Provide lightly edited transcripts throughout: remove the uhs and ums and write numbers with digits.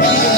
Let's go.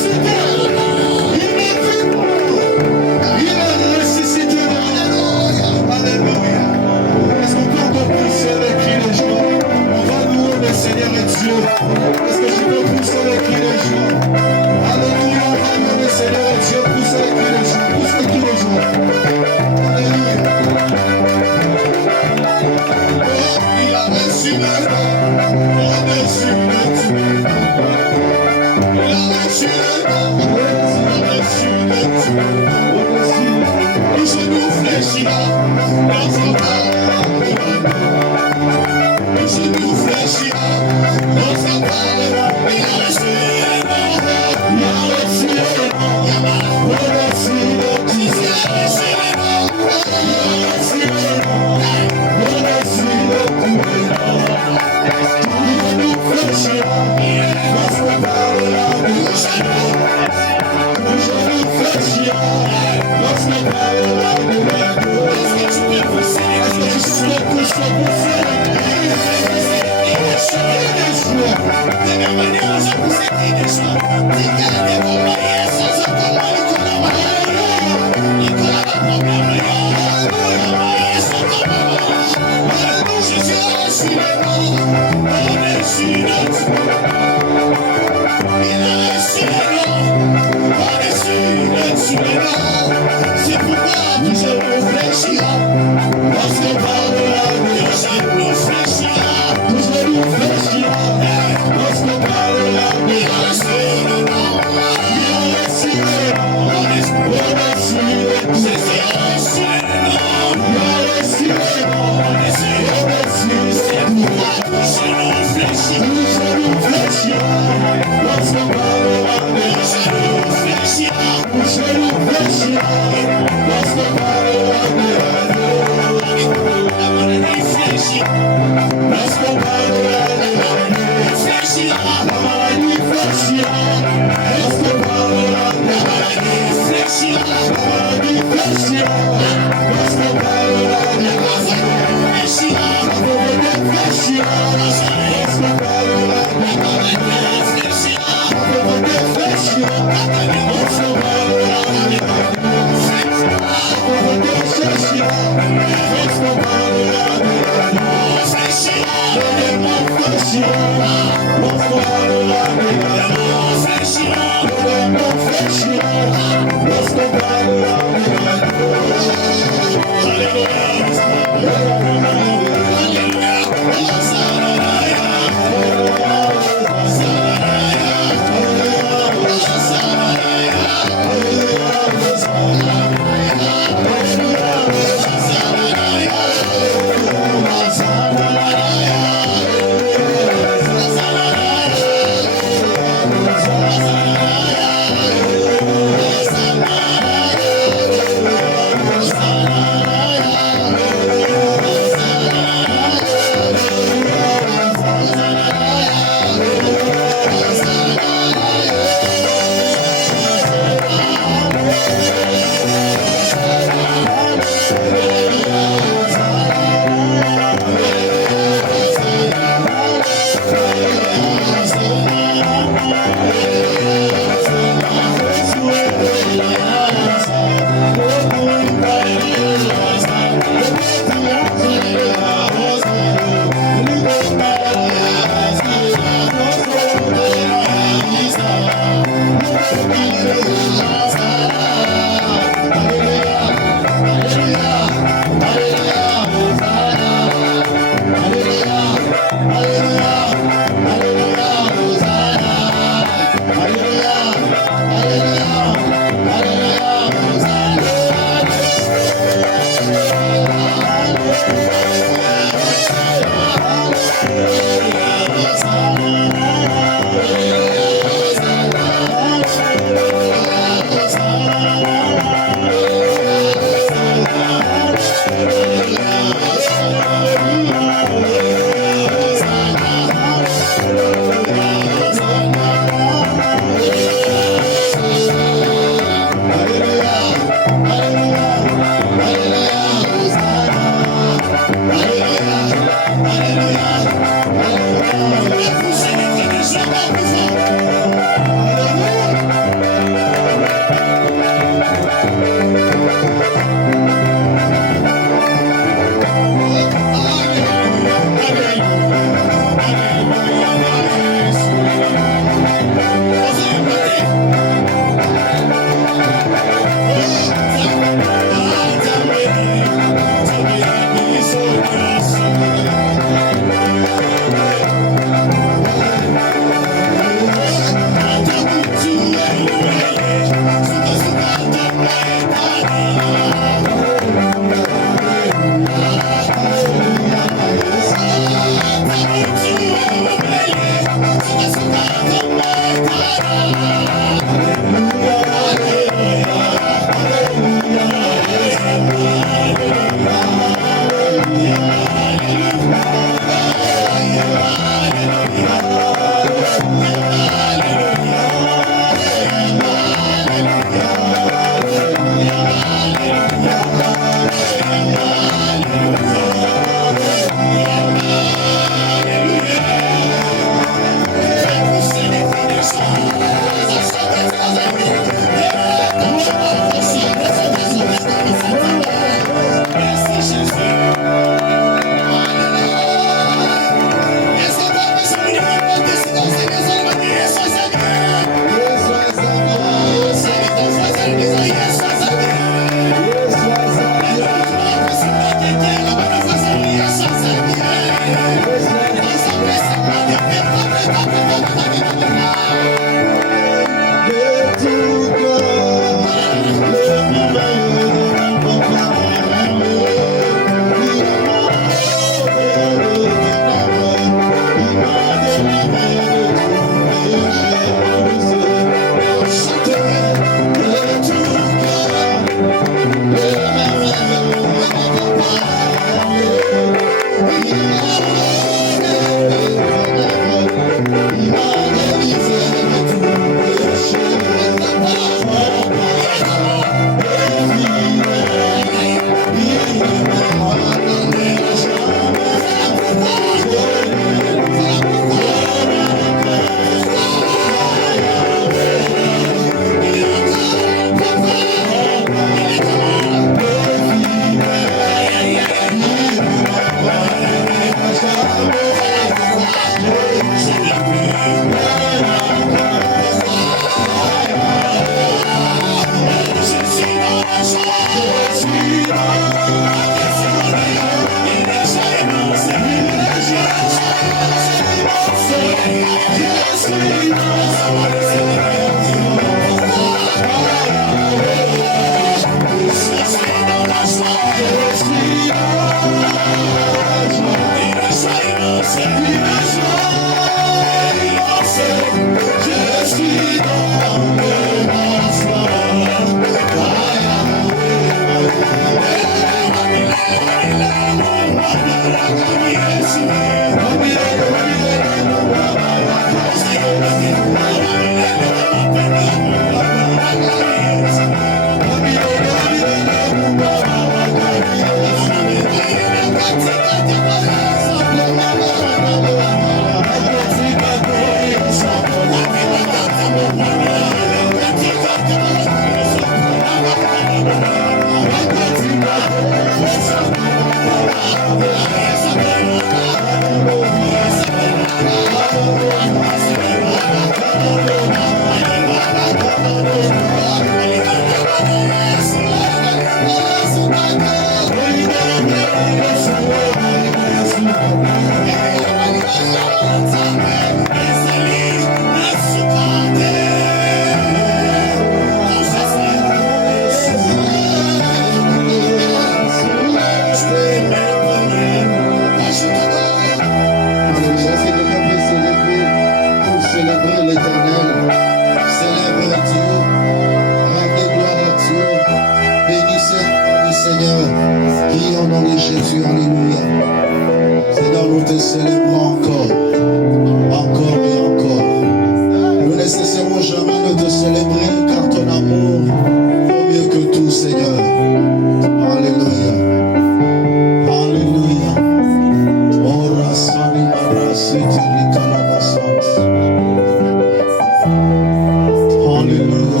Hallelujah.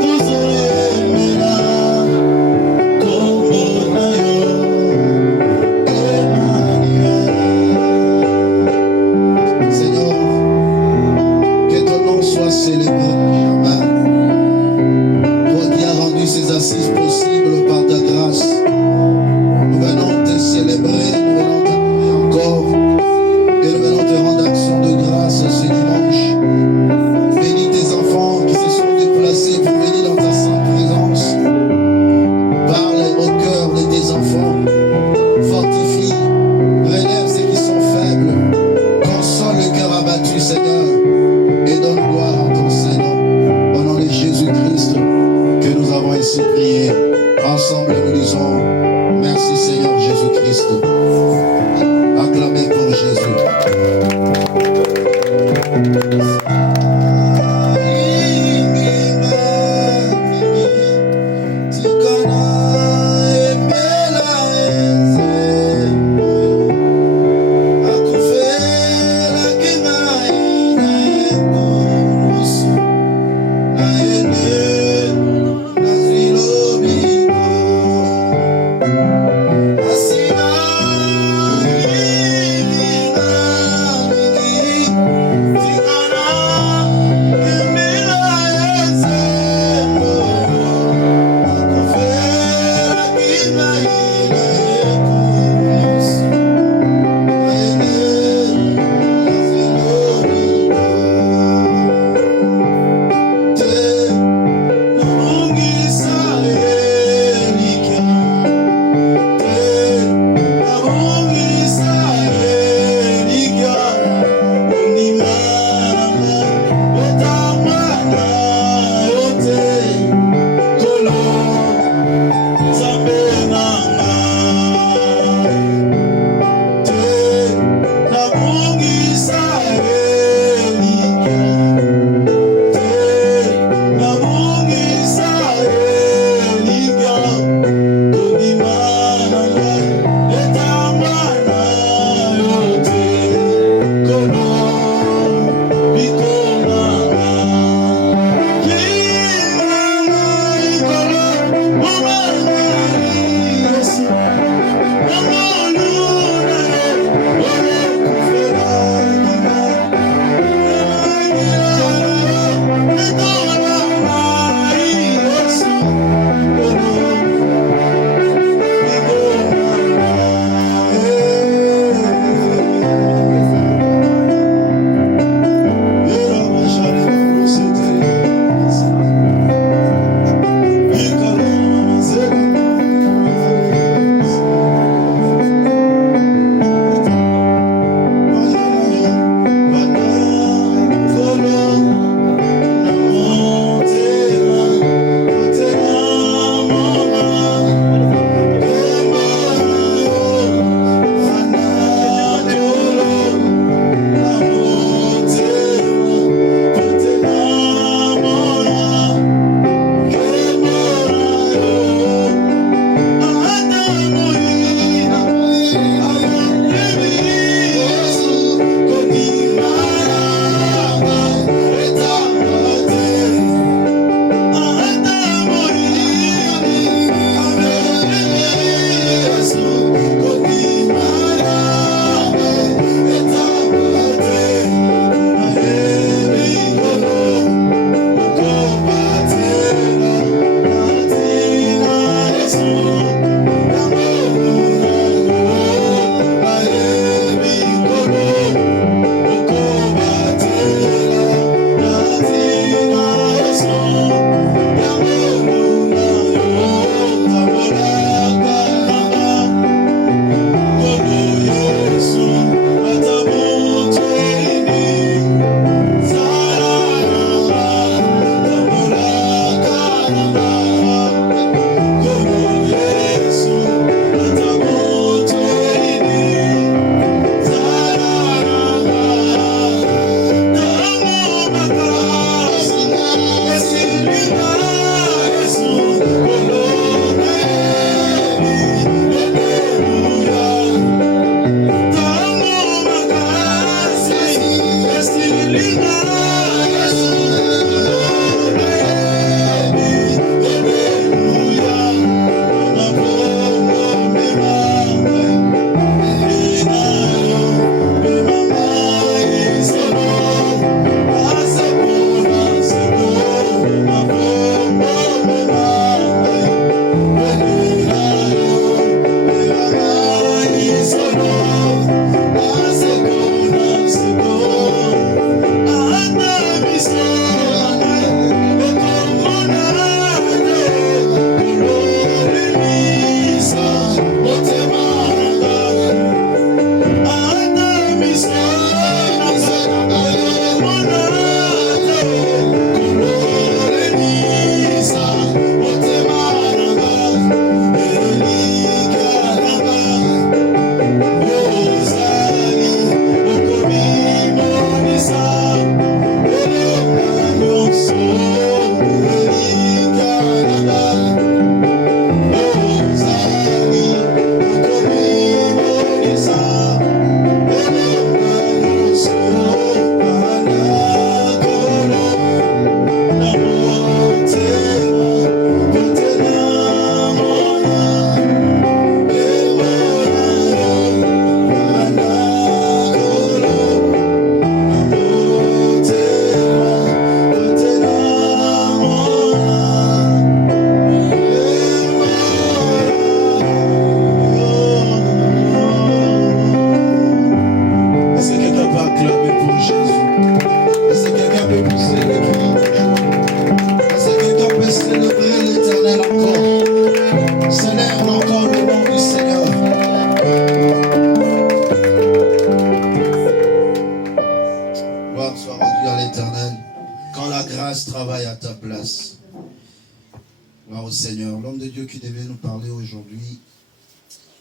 Tuzoemela kombo na yo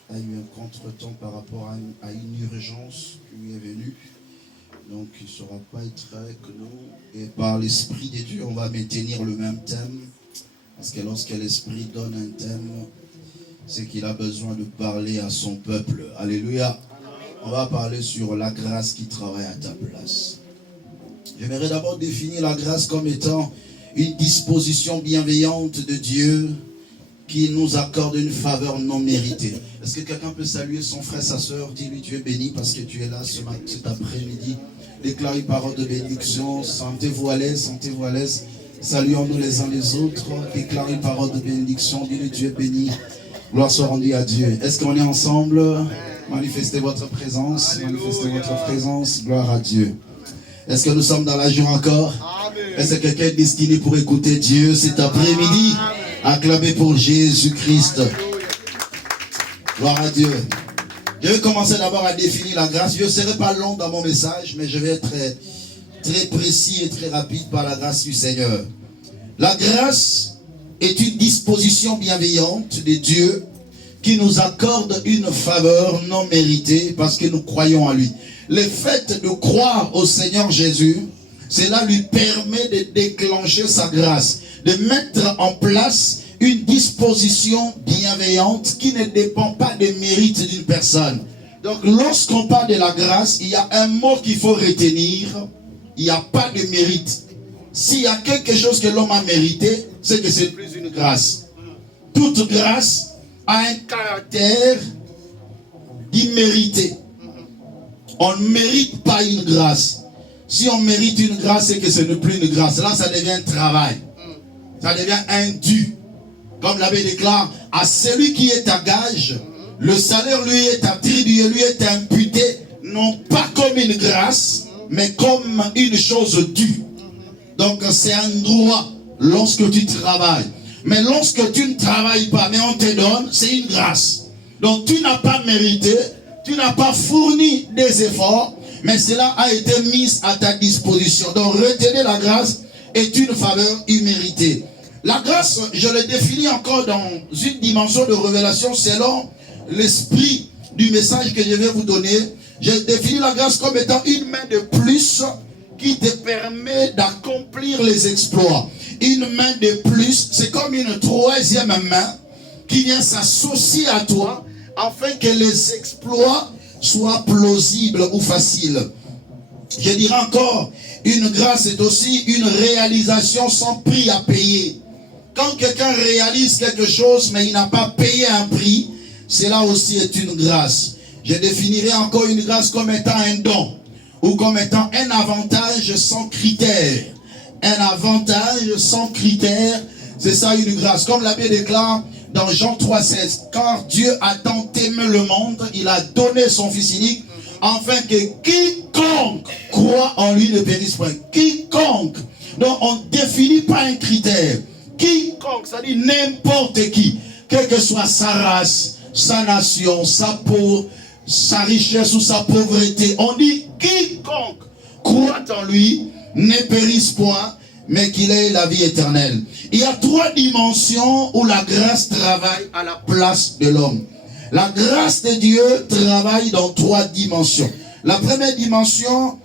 a eu un contretemps par rapport à une urgence qui lui est venue. Donc il ne saura pas être avec nous. Et par l'Esprit de Dieu, on va maintenir le même thème. Parce que lorsque l'Esprit donne un thème, c'est qu'il a besoin de parler à son peuple. Alléluia. On va parler sur la grâce qui travaille à ta place. J'aimerais d'abord définir la grâce comme étant une disposition bienveillante de Dieu qui nous accorde une faveur non méritée. Est-ce que quelqu'un peut saluer son frère, sa soeur? Dis-lui, tu es béni parce que tu es là cet après-midi. Déclare une parole de bénédiction. Sentez-vous à l'aise, sentez-vous à l'aise. Saluons-nous les uns les autres. Déclare une parole de bénédiction. Dis-lui, tu es béni. Gloire soit rendue à Dieu. Est-ce qu'on est ensemble? Manifestez votre présence. Manifestez votre présence. Gloire à Dieu. Est-ce que nous sommes dans la joie encore? Est-ce que quelqu'un est destiné pour écouter Dieu cet après-midi? Acclamez pour Jésus-Christ. Gloire à Dieu. Je vais commencer d'abord à définir la grâce. Je ne serai pas long dans mon message, mais je vais être très précis et très rapide par la grâce du Seigneur. La grâce est une disposition bienveillante de Dieu qui nous accorde une faveur non méritée parce que nous croyons en lui. Le fait de croire au Seigneur Jésus, cela lui permet de déclencher sa grâce, de mettre en place une disposition bienveillante qui ne dépend pas des mérites d'une personne. Donc lorsqu'on parle de la grâce, il y a un mot qu'il faut retenir, il n'y a pas de mérite. S'il y a quelque chose que l'homme a mérité, c'est que c'est plus une grâce. Toute grâce a un caractère d'immérité. On ne mérite pas une grâce. Si on mérite une grâce, c'est que ce n'est plus une grâce. Là, ça devient un travail. Ça devient un dû. Comme l'abbé déclare, à celui qui est à gage, le salaire lui est attribué, lui est imputé, non pas comme une grâce, mais comme une chose due. Donc c'est un droit lorsque tu travailles. Mais lorsque tu ne travailles pas, mais on te donne, c'est une grâce. Donc tu n'as pas mérité, tu n'as pas fourni des efforts, mais cela a été mis à ta disposition. Donc retenez, la grâce est une faveur imméritée. La grâce, je le définis encore dans une dimension de révélation selon l'esprit du message que je vais vous donner. Je définis la grâce comme étant une main de plus qui te permet d'accomplir les exploits. Une main de plus, c'est comme une troisième main qui vient s'associer à toi afin que les exploits soient plausibles ou faciles. Je dirais encore, une grâce est aussi une réalisation sans prix à payer. Quand quelqu'un réalise quelque chose, mais il n'a pas payé un prix, cela aussi est une grâce. Je définirai encore une grâce comme étant un don, ou comme étant un avantage sans critère. Un avantage sans critère, c'est ça une grâce. Comme l'abbé déclare dans Jean 3,16, car Dieu a tant aimé le monde, il a donné son Fils unique, afin que quiconque croit en lui ne périsse point. Quiconque. Donc on ne définit pas un critère. Quiconque, ça dit n'importe qui, quelle que soit sa race, sa nation, sa peau, sa richesse ou sa pauvreté. On dit quiconque croit en lui ne périsse point, mais qu'il ait la vie éternelle. Il y a trois dimensions où la grâce travaille à la place de l'homme. La grâce de Dieu travaille dans trois dimensions. La première dimension,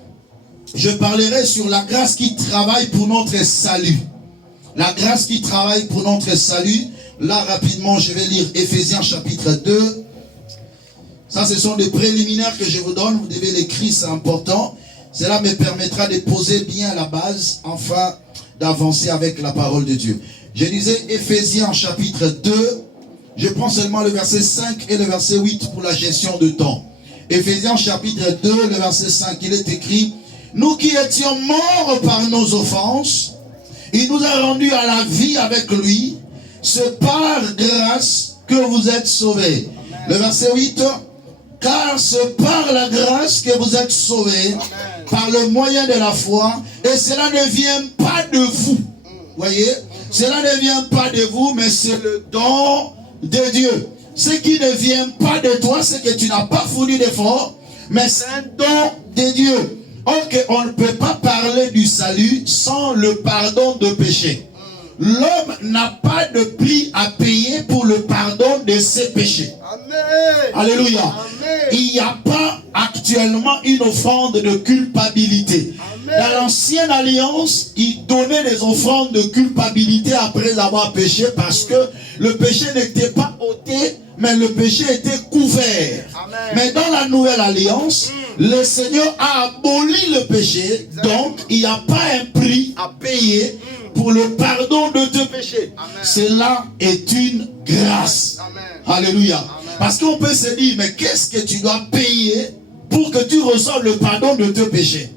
je parlerai sur la grâce qui travaille pour notre salut. La grâce qui travaille pour notre salut. Là, rapidement, je vais lire Éphésiens chapitre 2. Ça, ce sont des préliminaires que je vous donne. Vous devez l'écrire, c'est important. Cela me permettra de poser bien la base, afin d'avancer avec la parole de Dieu. Je disais Éphésiens chapitre 2. Je prends seulement le verset 5 et le verset 8 pour la gestion de temps. Éphésiens chapitre 2, le verset 5, il est écrit, « Nous qui étions morts par nos offenses, il nous a rendus à la vie avec lui. C'est par grâce que vous êtes sauvés. » Le verset 8, « Car c'est par la grâce que vous êtes sauvés, par le moyen de la foi, et cela ne vient pas de vous. » Voyez, cela ne vient pas de vous, mais c'est le don de Dieu. Ce qui ne vient pas de toi, c'est que tu n'as pas fourni d'effort, mais c'est un don de Dieu. Ok, on ne peut pas parler du salut sans le pardon de péché. L'homme n'a pas de prix à payer pour le pardon de ses péchés. Alléluia. Amen. Il n'y a pas actuellement une offrande de culpabilité. Amen. Dans l'ancienne alliance, il donnait des offrandes de culpabilité après avoir péché parce que le péché n'était pas ôté, mais le péché était couvert. Amen. Mais dans la nouvelle alliance, le Seigneur a aboli le péché, donc il n'y a pas un prix à payer pour le pardon de tes péchés. Amen. Cela est une grâce. Amen. Alléluia. Amen. Parce qu'on peut se dire, mais qu'est-ce que tu dois payer pour que tu reçoives le pardon de tes péchés?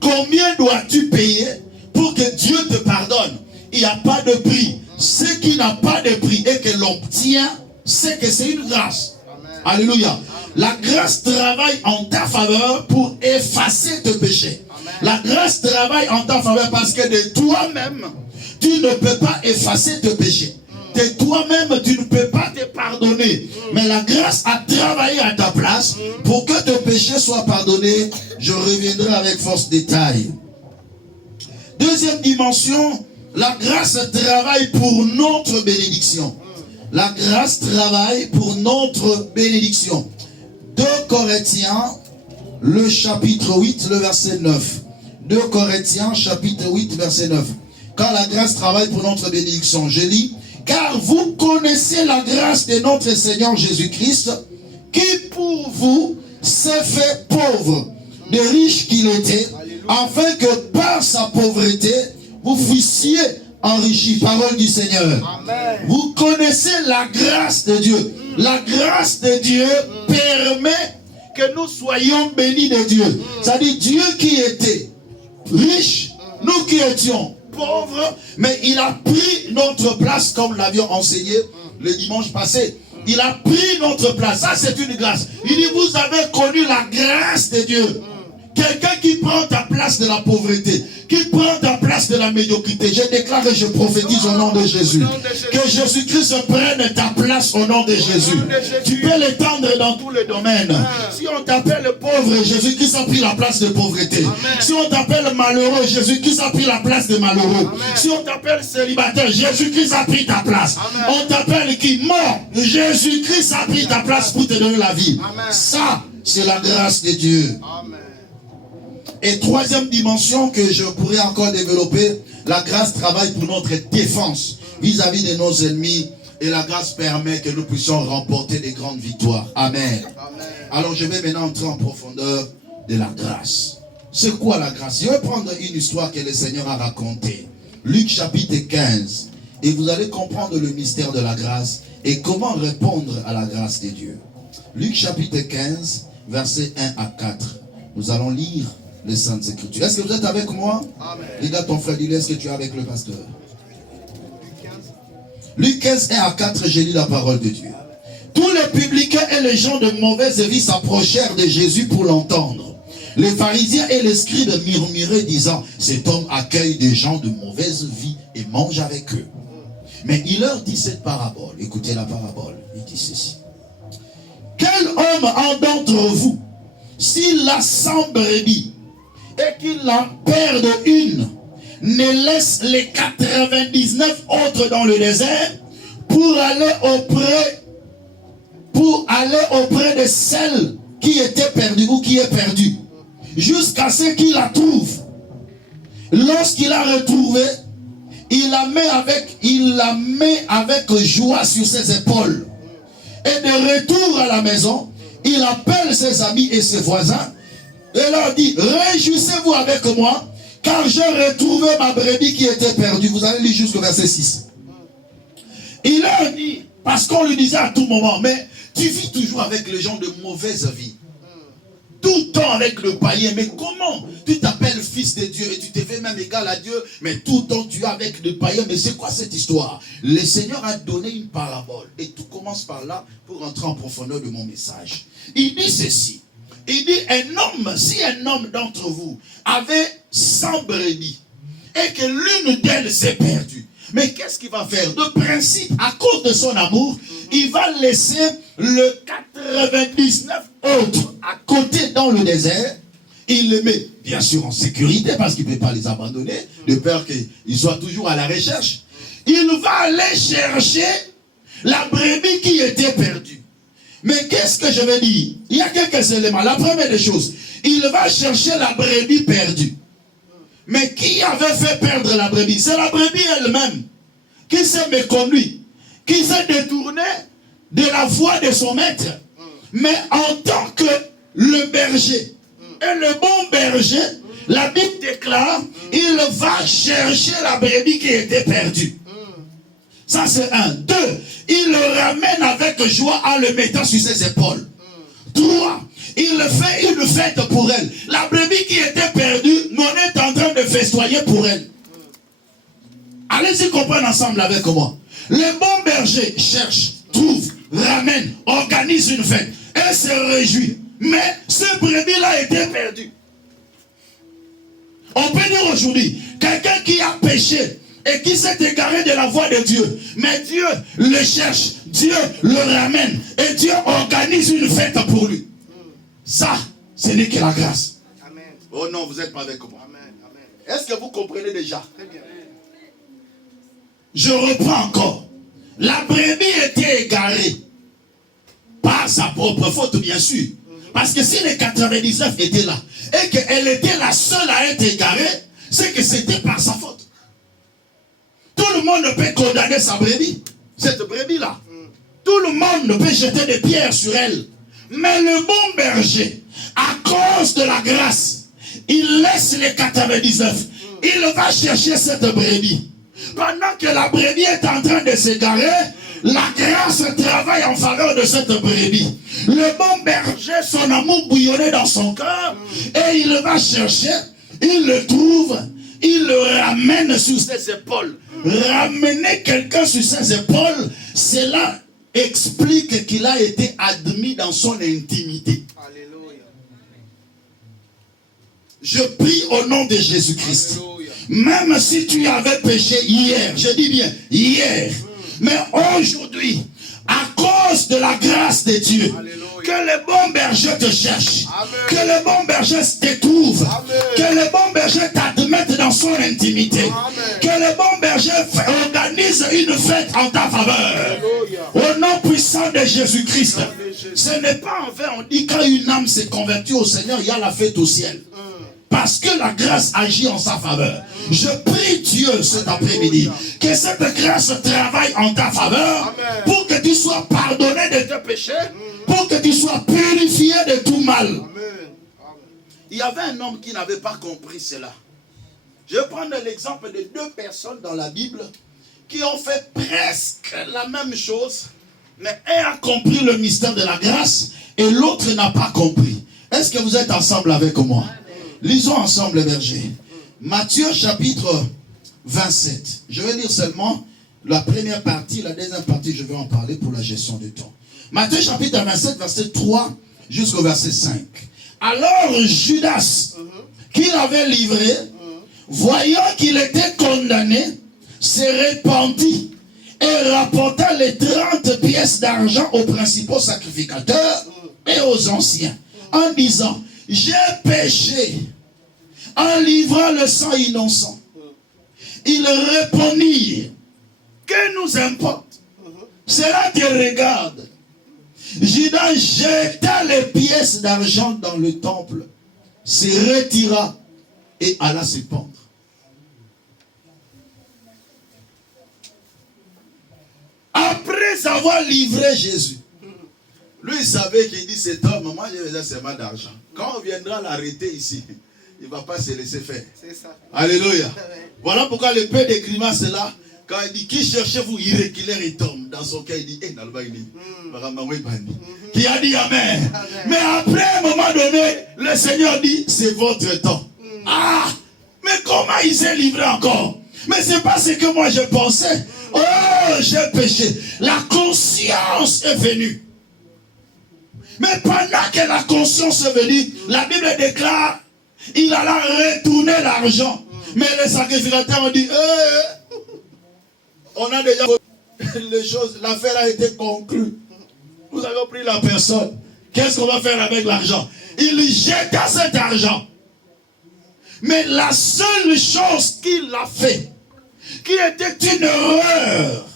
Combien dois-tu payer pour que Dieu te pardonne? Il n'y a pas de prix. Ce qui n'a pas de prix et que l'obtient, c'est que c'est une grâce. Amen. Alléluia. La grâce travaille en ta faveur pour effacer tes péchés. Amen. La grâce travaille en ta faveur parce que de toi-même, tu ne peux pas effacer tes péchés. De toi-même, tu ne peux pas te pardonner. Mais la grâce a travaillé à ta place pour que tes péchés soient pardonnés. Je reviendrai avec force détail. Deuxième dimension, la grâce travaille pour notre bénédiction. La grâce travaille pour notre bénédiction. 2 Corinthiens, le chapitre 8, le verset 9. 2 Corinthiens, chapitre 8, verset 9. Quand la grâce travaille pour notre bénédiction, je lis, car vous connaissez la grâce de notre Seigneur Jésus-Christ, qui pour vous s'est fait pauvre, de riche qu'il était, afin que par sa pauvreté, vous fussiez enrichis. Parole du Seigneur. Amen. Vous connaissez la grâce de Dieu. La grâce de Dieu permet que nous soyons bénis de Dieu. C'est-à-dire Dieu qui était riche, nous qui étions pauvres, mais il a pris notre place comme l'avions enseigné le dimanche passé. Il a pris notre place. Ça, c'est une grâce. Il dit, vous avez connu la grâce de Dieu. Quelqu'un qui prend ta place de la pauvreté, qui prend ta place de la médiocrité. Je déclare et je prophétise au nom de Jésus. Que Jésus-Christ prenne ta place au nom de Jésus. Tu peux l'étendre dans tous les domaines. Si on t'appelle pauvre, Jésus-Christ a pris la place de pauvreté. Si on t'appelle malheureux, Jésus-Christ a pris la place de malheureux. Si on t'appelle célibataire, Jésus-Christ a pris ta place. On t'appelle qui mort, Jésus-Christ a pris ta place pour te donner la vie. Ça, c'est la grâce de Dieu. Amen. Et troisième dimension que je pourrais encore développer, la grâce travaille pour notre défense vis-à-vis de nos ennemis et la grâce permet que nous puissions remporter des grandes victoires. Amen. Amen. Alors je vais maintenant entrer en profondeur de la grâce. C'est quoi la grâce? Je vais prendre une histoire que le Seigneur a racontée. Luc chapitre 15. Et vous allez comprendre le mystère de la grâce et comment répondre à la grâce de Dieu. Luc chapitre 15, versets 1 à 4. Nous allons lire les Saintes Écritures. Est-ce que vous êtes avec moi? Amen. Regarde ton frère, dis-lui, est-ce que tu es avec le pasteur? Luc 15, 1 à 4, j'ai lu la parole de Dieu. Tous les publicains et les gens de mauvaise vie s'approchèrent de Jésus pour l'entendre. Les pharisiens et les scribes murmuraient disant, cet homme accueille des gens de mauvaise vie et mange avec eux. Mais il leur dit cette parabole. Écoutez la parabole. Il dit ceci. Quel homme a d'entre vous, s'il a 100 brebis, et qu'il en perde une, ne laisse les 99 autres dans le désert pour aller auprès de celle qui était perdue ou qui est perdue, jusqu'à ce qu'il la trouve. Lorsqu'il l'a retrouvée, il la met avec joie sur ses épaules. Et de retour à la maison, il appelle ses amis et ses voisins et leur dit, réjouissez-vous avec moi, car j'ai retrouvé ma brebis qui était perdue. Vous allez lire jusqu'au verset 6. Il leur dit, parce qu'on lui disait à tout moment, mais tu vis toujours avec les gens de mauvaise vie. Tout le temps avec le païen. Mais comment tu t'appelles fils de Dieu et tu te fais même égal à Dieu, mais tout le temps tu es avec le païen. Mais c'est quoi cette histoire? Le Seigneur a donné une parabole. Et tout commence par là pour entrer en profondeur de mon message. Il dit ceci. Il dit, si un homme d'entre vous avait 100 brebis et que l'une d'elles s'est perdue, mais qu'est-ce qu'il va faire? De principe, à cause de son amour, il va laisser le 99 autres à côté dans le désert. Il les met bien sûr en sécurité parce qu'il ne peut pas les abandonner, de peur qu'ils soient toujours à la recherche. Il va aller chercher la brebis qui était perdue. Mais qu'est-ce que je veux dire? Il y a quelques éléments. La première des choses, il va chercher la brebis perdue. Mais qui avait fait perdre la brebis? C'est la brebis elle-même qui s'est méconnue, qui s'est détournée de la voie de son maître. Mais en tant que le berger, et le bon berger, la Bible déclare, il va chercher la brebis qui était perdue. Ça c'est un. 2, il le ramène avec joie en le mettant sur ses épaules. 3, il fait une fête pour elle. La brebis qui était perdue, on est en train de festoyer pour elle. Allez-y comprendre ensemble avec moi. Le bon berger cherche, trouve, ramène, organise une fête et se réjouit. Mais ce brebis-là a été perdu. On peut dire aujourd'hui, quelqu'un qui a péché et qui s'est égaré de la voie de Dieu, mais Dieu le cherche, Dieu le ramène et Dieu organise une fête pour lui. Ça, ce n'est que la grâce. Amen. Oh non, vous n'êtes pas avec moi. Amen. Est-ce que vous comprenez déjà? Très bien. Je reprends encore. La brebis était égarée par sa propre faute, bien sûr. Parce que si les 99 étaient là et qu'elle était la seule à être égarée, c'est que c'était par sa faute. Tout le monde ne peut condamner sa brebis, cette brebis-là. Tout le monde ne peut jeter des pierres sur elle. Mais le bon berger, à cause de la grâce, il laisse les 99. Il va chercher cette brebis. Pendant que la brebis est en train de s'égarer, la grâce travaille en faveur de cette brebis. Le bon berger, son amour bouillonnait dans son cœur, et il va chercher, il le trouve, il le ramène sur ses épaules. Ramener quelqu'un sur ses épaules, cela explique qu'il a été admis dans son intimité. Alléluia. Je prie au nom de Jésus-Christ. Même si tu avais péché hier, je dis bien hier, mais aujourd'hui, à cause de la grâce de Dieu, Alléluia, que le bon berger te cherche, Amen, que le bon berger te trouve, Amen, que le bon berger t'admette dans son intimité, Amen, que le bon berger organise une fête en ta faveur. Alléluia. Au nom puissant de Jésus-Christ. Ce n'est pas en vain, on dit quand une âme s'est convertie au Seigneur, il y a la fête au ciel. Parce que la grâce agit en sa faveur. Je prie Dieu cet après-midi que cette grâce travaille en ta faveur. Amen. Pour que tu sois pardonné de tes péchés, pour que tu sois purifié de tout mal. Amen. Il y avait un homme qui n'avait pas compris cela. Je vais prendre l'exemple de 2 personnes dans la Bible qui ont fait presque la même chose, mais un a compris le mystère de la grâce et l'autre n'a pas compris. Est-ce que vous êtes ensemble avec moi? Lisons ensemble, berger. Matthieu chapitre 27. Je vais lire seulement la première partie, la deuxième partie, je vais en parler pour la gestion du temps. Matthieu chapitre 27, verset 3 jusqu'au verset 5. Alors Judas, qui l'avait livré, voyant qu'il était condamné, se répandit et rapporta les 30 pièces d'argent aux principaux sacrificateurs et aux anciens, en disant: j'ai péché en livrant le sang innocent. Ils répondirent: que nous importe? Cela te regarde. Judas jeta les pièces d'argent dans le temple, se retira et alla se pendre. Après avoir livré Jésus, lui il savait qu'il dit: cet homme, moi j'ai besoin seulement d'argent. Quand on viendra l'arrêter ici, il ne va pas se laisser faire. C'est ça. Alléluia. Voilà pourquoi le père des grimaces est là. Quand il dit: qui cherchez-vous irrégulier, il tombe. Dans son cas, il dit: qui a dit Amen. Mais après, à un moment donné, le Seigneur dit: c'est votre temps. Ah, mais comment il s'est livré encore? Mais c'est pas ce que moi je pensais. Oh, j'ai péché. La conscience est venue. Mais pendant que la conscience est venue, la Bible déclare: il alla retourner l'argent. Mais les sacrificateurs ont dit: on a déjà les choses, l'affaire a été conclue. Vous avez pris la personne. Qu'est-ce qu'on va faire avec l'argent? Il jeta cet argent. Mais la seule chose qu'il a fait, qui était une erreur,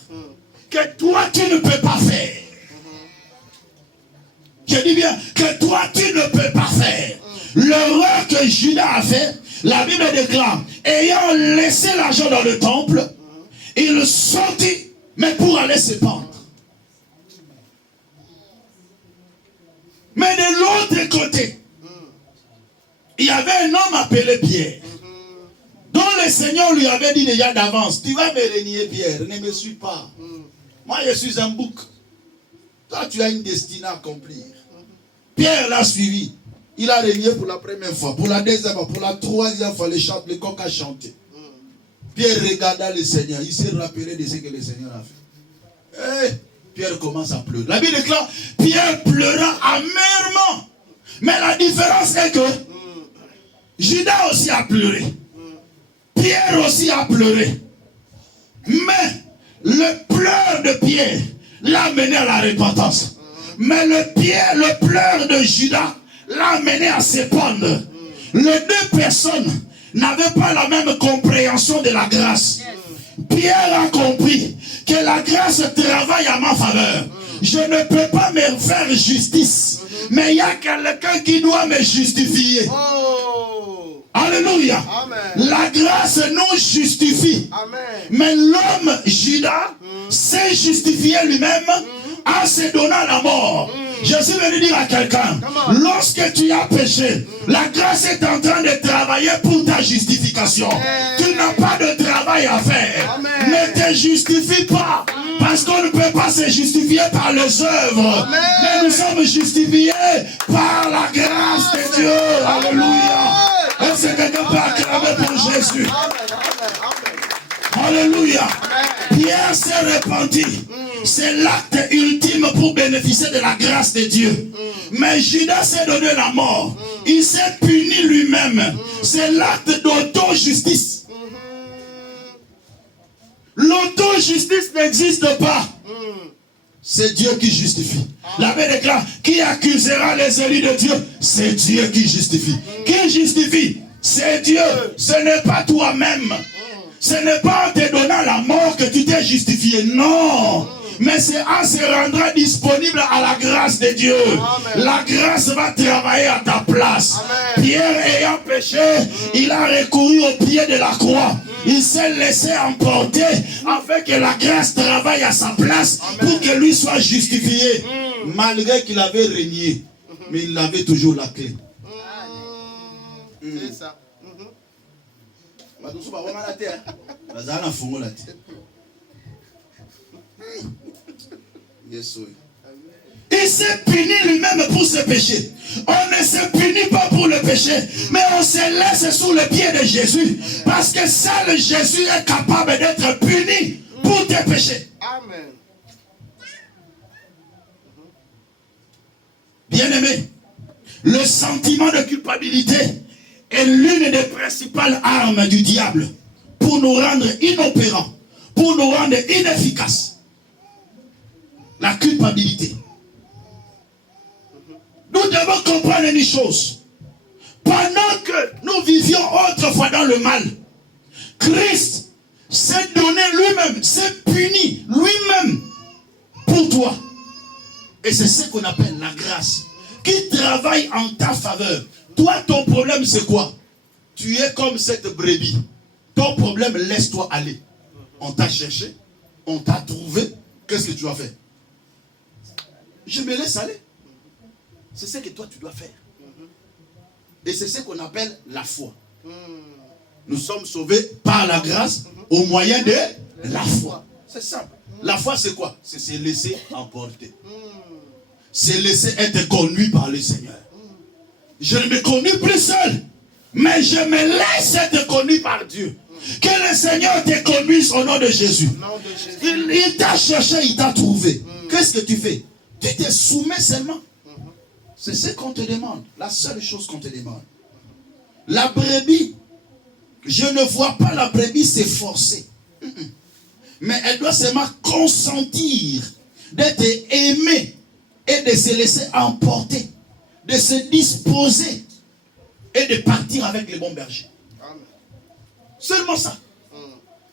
que toi tu ne peux pas faire. Je dis bien que toi tu ne peux pas faire. L'erreur que Judas a fait, la Bible déclare, ayant laissé l'argent dans le temple, il sortit, mais pour aller se pendre. Mais de l'autre côté, il y avait un homme appelé Pierre, dont le Seigneur lui avait dit déjà d'avance, tu vas me renier Pierre, ne me suis pas. Moi je suis un bouc. Toi tu as une destinée à accomplir. Pierre l'a suivi. Il a renié pour la première fois, pour la deuxième fois, pour la troisième fois, le coq a chanté. Pierre regarda le Seigneur, il s'est rappelé de ce que le Seigneur a fait. Et Pierre commence à pleurer. La Bible déclare, Pierre pleura amèrement. Mais la différence est que Judas aussi a pleuré. Pierre aussi a pleuré. Mais le pleur de Pierre l'a mené à la repentance. Mais le pleur de Judas l'a mené à se pendre. Les deux personnes n'avaient pas la même compréhension de la grâce. Pierre a compris que la grâce travaille à ma faveur. Je ne peux pas me faire justice, mais il y a quelqu'un qui doit me justifier. Alléluia. Amen. La grâce nous justifie. Amen. Mais l'homme Judas s'est justifié lui-même en se donnant la mort. Je suis venu dire à quelqu'un, lorsque tu as péché, la grâce est en train de travailler pour ta justification. Tu n'as pas de travail à faire. Amen. Ne te justifie pas, parce qu'on ne peut pas se justifier par les œuvres. Amen. Mais nous sommes justifiés par la grâce de Dieu. Alléluia. Est-ce que quelqu'un peut acclamer pour Jésus? Alléluia. Pierre s'est repenti. C'est l'acte ultime pour bénéficier de la grâce de Dieu. Mais Judas s'est donné la mort. Il s'est puni lui-même. C'est l'acte d'auto-justice. L'auto-justice n'existe pas. C'est Dieu qui justifie. La Bible déclare, qui accusera les élus de Dieu? C'est Dieu qui justifie. Qui justifie? C'est Dieu. Ce n'est pas toi-même. Ce n'est pas en te donnant la mort que tu t'es justifié. Non. Mais c'est en se rendant disponible à la grâce de Dieu. Amen. La grâce va travailler à ta place. Amen. Pierre ayant péché, il a recouru au pied de la croix. Il s'est laissé emporter afin que la grâce travaille à sa place. Amen. Pour que lui soit justifié. Malgré qu'il avait régné, mais il avait toujours la clé. C'est ça. Il s'est puni lui-même pour ses péchés. On ne se punit pas pour le péché, mais on se laisse sous le pied de Jésus, parce que seul Jésus est capable d'être puni pour tes péchés. Amen. Bien-aimé, le sentiment de culpabilité est l'une des principales armes du diable pour nous rendre inopérants, pour nous rendre inefficaces. La culpabilité. Nous devons comprendre une chose. Pendant que nous vivions autrefois dans le mal, Christ s'est donné lui-même, s'est puni lui-même pour toi. Et c'est ce qu'on appelle la grâce, qui travaille en ta faveur. Toi, ton problème, c'est quoi? Tu es comme cette brebis. Ton problème, laisse-toi aller. On t'a cherché, on t'a trouvé. Qu'est-ce que tu as fait? Je me laisse aller. C'est ce que toi, tu dois faire. Et c'est ce qu'on appelle la foi. Nous sommes sauvés par la grâce au moyen de la foi. C'est simple. La foi, c'est quoi? C'est se laisser emporter. Se laisser être conduit par le Seigneur. Je ne me conduis plus seul, mais je me laisse être conduit par Dieu. Que le Seigneur te conduise au nom de Jésus. Il t'a cherché, il t'a trouvé. Qu'est-ce que tu fais? Tu te soumets seulement. C'est ce qu'on te demande. La seule chose qu'on te demande. La brebis, je ne vois pas la brebis s'efforcer. Mais elle doit seulement consentir d'être aimée et de se laisser emporter, de se disposer et de partir avec les bons bergers. Seulement ça.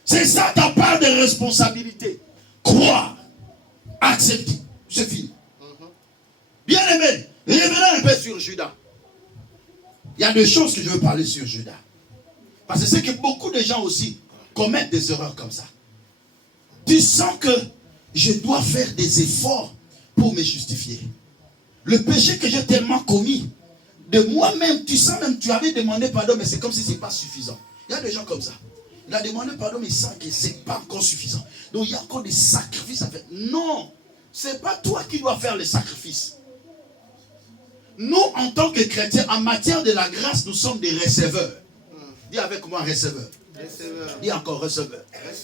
C'est ça ta part de responsabilité. Croire, accepter, c'est fini. Bien aimé, Revenons un peu sur Judas. Il y a des choses que je veux parler sur Judas. Parce que c'est que beaucoup de gens aussi commettent des erreurs comme ça. Tu sens que je dois faire des efforts pour me justifier. Le péché que j'ai tellement commis, de moi-même, tu sens même, tu avais demandé pardon, mais c'est comme si ce n'est pas suffisant. Il y a des gens comme ça. Il a demandé pardon, mais il sent que ce n'est pas encore suffisant. Donc il y a encore des sacrifices à faire. Non, ce n'est pas toi qui dois faire les sacrifices. Nous, en tant que chrétiens, en matière de la grâce, nous sommes des receveurs. Dis avec moi receveur. Receveur. Dis encore receveur.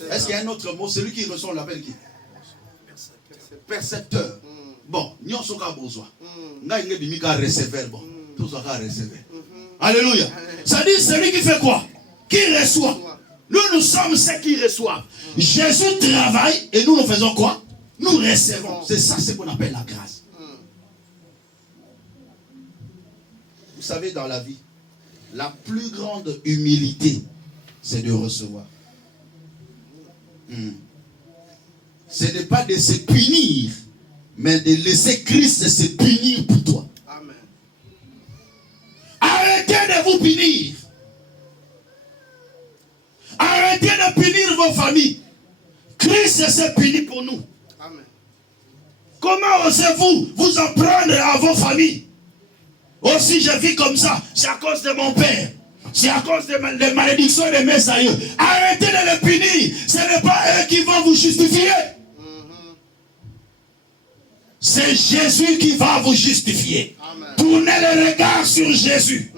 Est-ce qu'il y a un autre mot? Celui qui reçoit, on l'appelle qui? Percepteur. Bon, nous sommes besoin. Nous sommes receveurs. Bon, tous sommes receveurs. Alléluia. Ça dit celui qui fait quoi? Qui reçoit. Nous sommes ceux qui reçoivent. Jésus travaille et nous faisons quoi? Nous recevons. C'est ça ce qu'on appelle la grâce. Vous savez, dans la vie, la plus grande humilité, c'est de recevoir. Ce n'est pas de se punir, mais de laisser Christ se punir pour toi. Amen. Arrêtez de vous punir. Arrêtez de punir vos familles. Christ s'est puni pour nous. Amen. Comment osez-vous vous en prendre à vos familles? Aussi je vis comme ça, c'est à cause de mon père. C'est à cause des malédictions de mes aïeux. Arrêtez de les punir. Ce n'est pas eux qui vont vous justifier. C'est Jésus qui va vous justifier. Amen. Tournez le regard sur Jésus.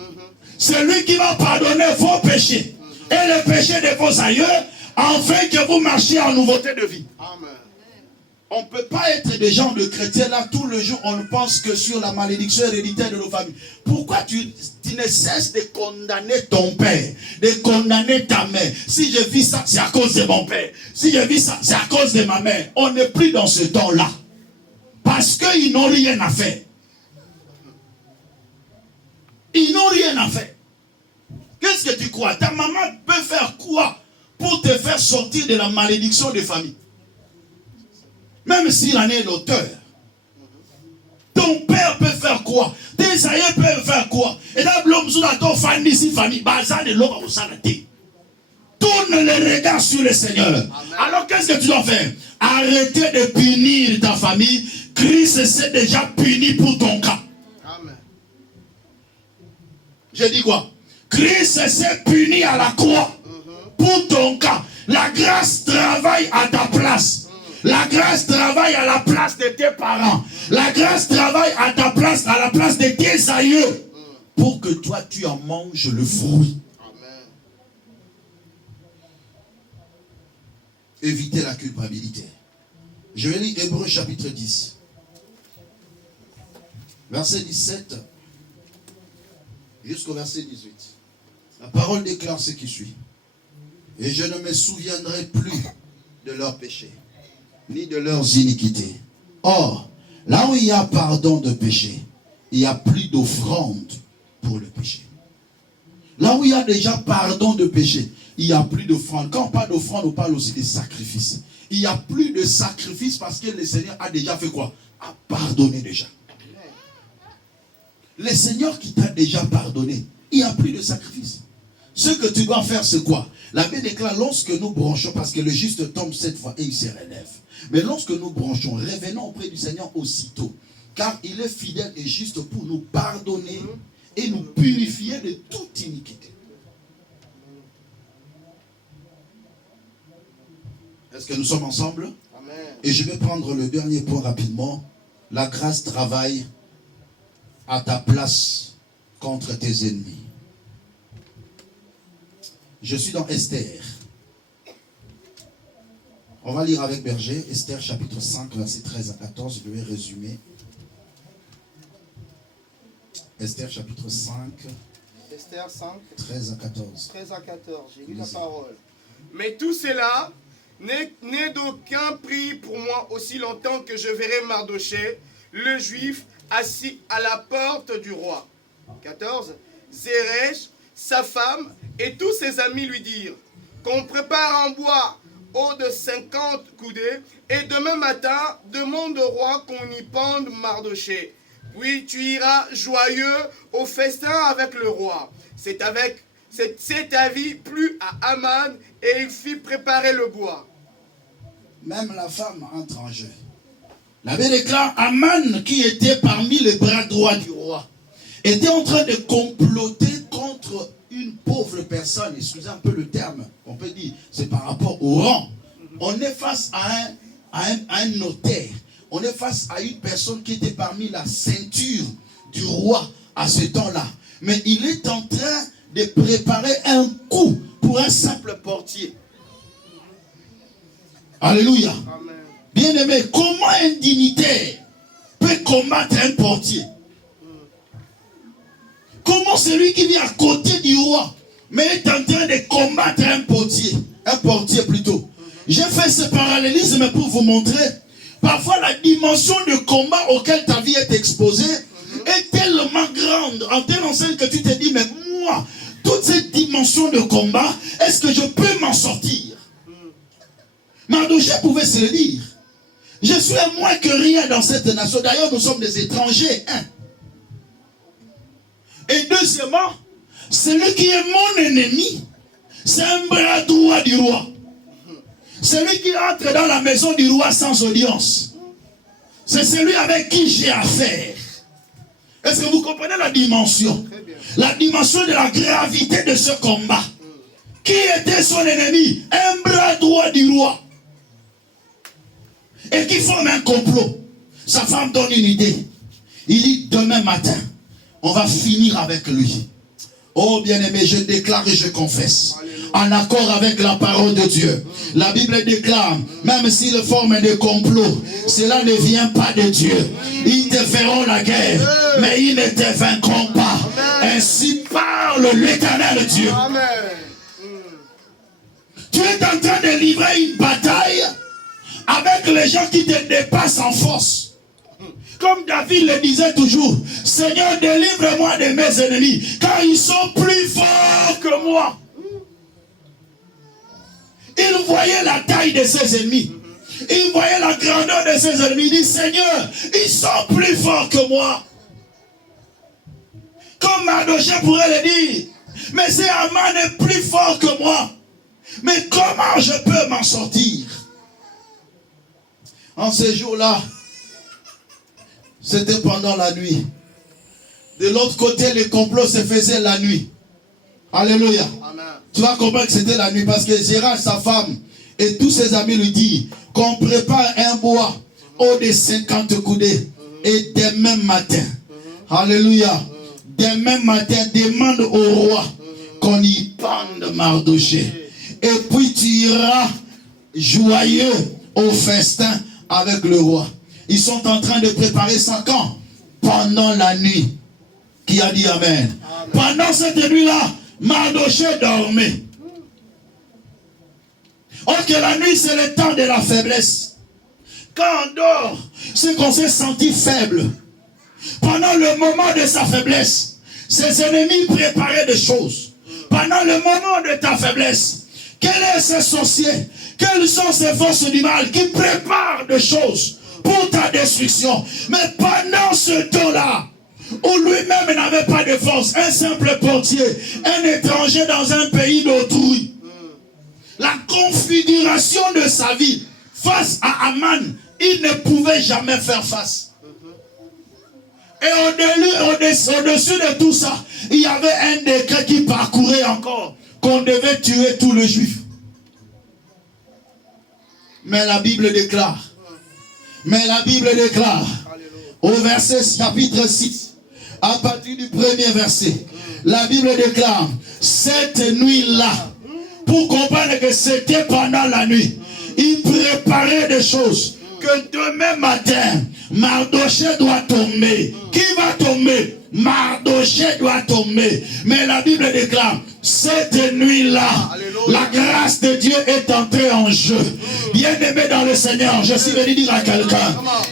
C'est lui qui va pardonner vos péchés et les péchés de vos aïeux, afin que vous marchiez en nouveauté de vie. Amen. On ne peut pas être des gens de chrétiens là, tout le jour, on ne pense que sur la malédiction héréditaire de nos familles. Pourquoi tu ne cesses de condamner ton père, de condamner ta mère? Si je vis ça, c'est à cause de mon père. Si je vis ça, c'est à cause de ma mère. On n'est plus dans ce temps-là. Parce qu'ils n'ont rien à faire. Ils n'ont rien à faire. Qu'est-ce que tu crois? Ta maman peut faire quoi pour te faire sortir de la malédiction de famille? Même s'il en est l'auteur. Ton père peut faire quoi? Tes aïeux peuvent faire quoi? Et là, l'homme sur la famille, bazar de l'homme au santé. Tourne le regard sur le Seigneur. Amen. Alors qu'est-ce que tu dois faire? Arrêtez de punir ta famille. Christ s'est déjà puni pour ton cas. Amen. Je dis quoi? Christ s'est puni à la croix pour ton cas. La grâce travaille à ta place. La grâce travaille à la place de tes parents. La grâce travaille à ta place, à la place de tes aïeux. Pour que toi, tu en manges le fruit. Amen. Évitez la culpabilité. Je vais lire Hébreux chapitre 10. Verset 17 jusqu'au verset 18. La parole déclare ce qui suit. Et je ne me souviendrai plus de leurs péchés, ni de leurs iniquités. Or, là où il y a pardon de péché, il n'y a plus d'offrande pour le péché. Là où il y a déjà pardon de péché, il n'y a plus d'offrande. Quand on parle d'offrande, on parle aussi de sacrifice. Il n'y a plus de sacrifice parce que le Seigneur a déjà fait quoi? A pardonné déjà. Le Seigneur qui t'a déjà pardonné, il n'y a plus de sacrifice. Ce que tu dois faire, c'est quoi? La Bible déclare, lorsque nous branchons, parce que le juste tombe 7 fois et il se relève. Mais lorsque nous branchons, revenons auprès du Seigneur aussitôt. Car il est fidèle et juste pour nous pardonner et nous purifier de toute iniquité. Est-ce que nous sommes ensemble? Amen. Et je vais prendre le dernier point rapidement. La grâce travaille à ta place contre tes ennemis. Je suis dans Esther. On va lire avec Berger, Esther chapitre 5, verset 13 à 14. Je vais résumer. Esther chapitre 5. Esther 5. 13 à 14. 13 à 14, j'ai lu la parole. Mais tout cela n'est d'aucun prix pour moi aussi longtemps que je verrai Mardochée, le juif, assis à la porte du roi. 14. Zeresh, sa femme et tous ses amis lui dirent qu'on prépare un bois haut de 50 coudées et demain matin demande au roi qu'on y pende Mardochée. Oui, tu iras joyeux au festin avec le roi. Cet avis plut à Aman et il fit préparer le bois. Même la femme entre en jeu. La Bible déclare Aman, qui était parmi les bras droits du roi, était en train de comploter contre une pauvre personne. Excusez un peu le terme, on peut dire, c'est par rapport au rang. On est face à un notaire. On est face à une personne qui était parmi la ceinture du roi à ce temps-là. Mais il est en train de préparer un coup pour un simple portier. Alléluia. Amen. Bien-aimé, comment un dignitaire peut combattre un portier? Comment celui qui vient à côté du roi mais est en train de combattre un portier plutôt? J'ai fait ce parallélisme pour vous montrer. Parfois la dimension de combat auquel ta vie est exposée est tellement grande, en telle enseigne que tu te dis, mais moi, toute cette dimension de combat, est-ce que je peux m'en sortir? Mardochée pouvait se le dire. Je suis moins que rien dans cette nation. D'ailleurs, nous sommes des étrangers. Hein? Et deuxièmement, celui qui est mon ennemi, c'est un bras droit du roi. Celui qui entre dans la maison du roi sans audience, c'est celui avec qui j'ai affaire. Est-ce que vous comprenez la dimension? La dimension de la gravité de ce combat. Qui était son ennemi? Un bras droit du roi. Et qui forme un complot. Sa femme donne une idée. Il dit demain matin, on va finir avec lui. Oh bien-aimé, je déclare et je confesse. En accord avec la parole de Dieu. La Bible déclare, même s'ils forment des complots, cela ne vient pas de Dieu. Ils te feront la guerre, mais ils ne te vaincront pas. Ainsi parle l'Éternel Dieu. Amen. Tu es en train de livrer une bataille avec les gens qui te dépassent en force. Comme David le disait toujours, Seigneur, délivre-moi de mes ennemis, car ils sont plus forts que moi. Il voyait la taille de ses ennemis. Il voyait la grandeur de ses ennemis. Il dit, Seigneur, ils sont plus forts que moi. Comme Mardochée pourrait le dire, mais c'est Aman est plus fort que moi. Mais comment je peux m'en sortir? En ces jours-là, c'était pendant la nuit. De l'autre côté, les complots se faisaient la nuit. Alléluia. Amen. Tu vas comprendre que c'était la nuit parce que Gérard, sa femme et tous ses amis lui disent qu'on prépare un bois haut de 50 coudées et demain matin, alléluia, demain matin, demande au roi qu'on y pende Mardochée. Et puis tu iras joyeux au festin avec le roi. Ils sont en train de préparer ça quand? Pendant la nuit. Qui a dit Amen? Pendant cette nuit-là, Mardochée dormait. Or que la nuit, c'est le temps de la faiblesse. Quand on dort, c'est qu'on s'est senti faible. Pendant le moment de sa faiblesse, ses ennemis préparaient des choses. Pendant le moment de ta faiblesse, quels sont ces sorciers? Quelles sont ces forces du mal qui préparent des choses pour ta destruction? Mais pendant ce temps-là, où lui-même n'avait pas de force, un simple portier, un étranger dans un pays d'autrui, la configuration de sa vie face à Aman, il ne pouvait jamais faire face. Et au-dessus de tout ça, il y avait un décret qui parcourait encore, qu'on devait tuer tous les Juifs. Mais la Bible déclare, au verset chapitre 6, à partir du premier verset, la Bible déclare, cette nuit-là, pour comprendre que c'était pendant la nuit, il préparait des choses, que demain matin, Mardochée doit tomber. Qui va tomber? Mardochée doit tomber. Mais la Bible déclare, cette nuit-là, La grâce de Dieu est entrée en jeu. Bien-aimé dans le Seigneur, je suis venu dire à quelqu'un,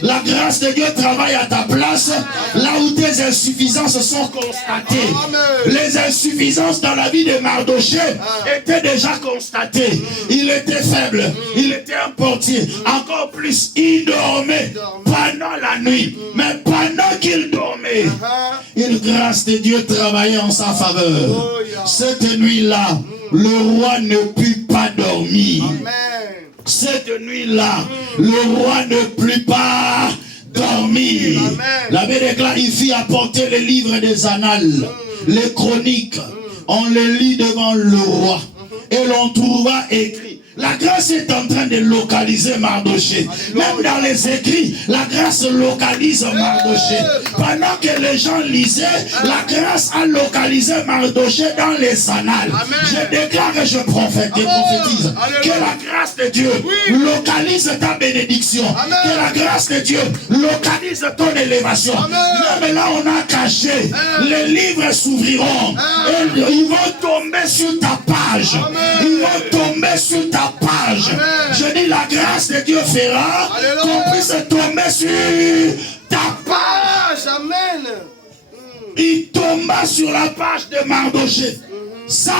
la grâce de Dieu travaille à ta place, là où tes insuffisances sont constatées. Les insuffisances dans la vie de Mardoché étaient déjà constatées. Il était faible, il était un portier. Encore plus, il dormait pendant la nuit. Mais pendant qu'il dormait, une grâce de Dieu travaillait en sa faveur. Cette nuit-là, le roi ne put pas dormir. Cette nuit-là, le roi ne put pas dormir. La Bible déclare, il fit apporter les livres des annales, les chroniques. On les lit devant le roi. Et l'on trouva écrit. La grâce est en train de localiser Mardoché. Même dans les écrits, la grâce localise Mardoché. Pendant que les gens lisaient, la grâce a localisé Mardoché dans les annales. Je déclare et je prophétise que la grâce de Dieu localise ta bénédiction. Que la grâce de Dieu localise ton élévation. Même là, on a caché. Les livres s'ouvriront. Et ils vont tomber sur ta page. Ils vont tomber sur ta page. Je dis la grâce de Dieu fera qu'on puisse tomber sur ta page. Amen. Il tomba sur la page de Mardoché. Ça,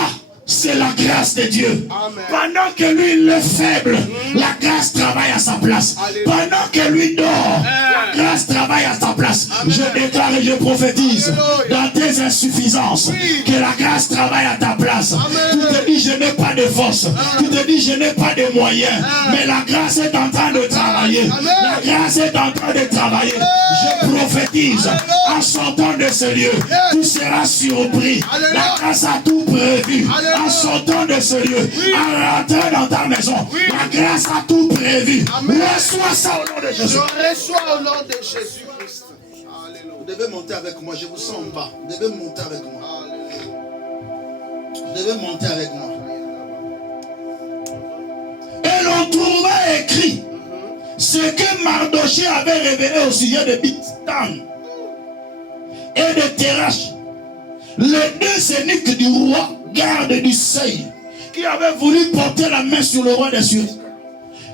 c'est la grâce de Dieu. Amen. Pendant que lui, le faible, la grâce travaille à sa place. Pendant que lui dort, la grâce travaille à sa place. Je déclare et je prophétise dans tes insuffisances que la grâce travaille à ta place. Tu te dis, je n'ai pas de force. Tu te dis, je n'ai pas de moyens. Mais la grâce est en train de travailler. La grâce est en train de travailler. Je prophétise en sortant de ce lieu. Tu seras surpris. La grâce a tout prévu. En sortant de ce lieu, en rentrant dans ta maison, la grâce a tout prévu. Reçois ça au nom de Jésus. Je reçois au nom de Jésus-Christ. Alléluia. Vous devez monter avec moi, je vous sens en bas. Vous devez monter avec moi. Vous devez monter avec moi. Et l'on trouva écrit ce que Mardoché avait révélé au sujet de Bigthan et de Teresh, les deux eunuques du roi, garde du seuil, qui avait voulu porter la main sur le roi des Syriens.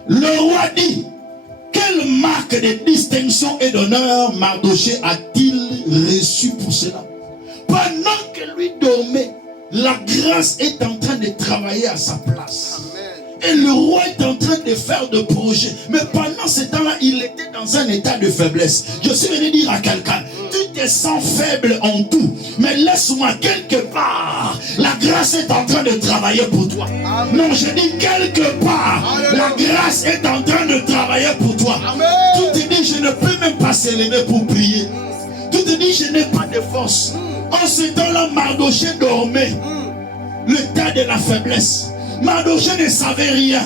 Le roi dit, quelle marque de distinction et d'honneur Mardoché a-t-il reçu pour cela? Pendant que lui dormait, la grâce est en train de travailler à sa place. Et le roi est en train de faire de projets. Mais pendant ce temps-là, il était dans un état de faiblesse. Je suis venu dire à quelqu'un, tu te sens faible en tout. Mais laisse-moi quelque part. La grâce est en train de travailler pour toi. Non, je dis quelque part. La grâce est en train de travailler pour toi. Tu te dis, je ne peux même pas s'élever pour prier. Tu te dis, je n'ai pas de force. En ce temps-là, Mardoché dormait. Le temps de la faiblesse. Mardoché ne savait rien.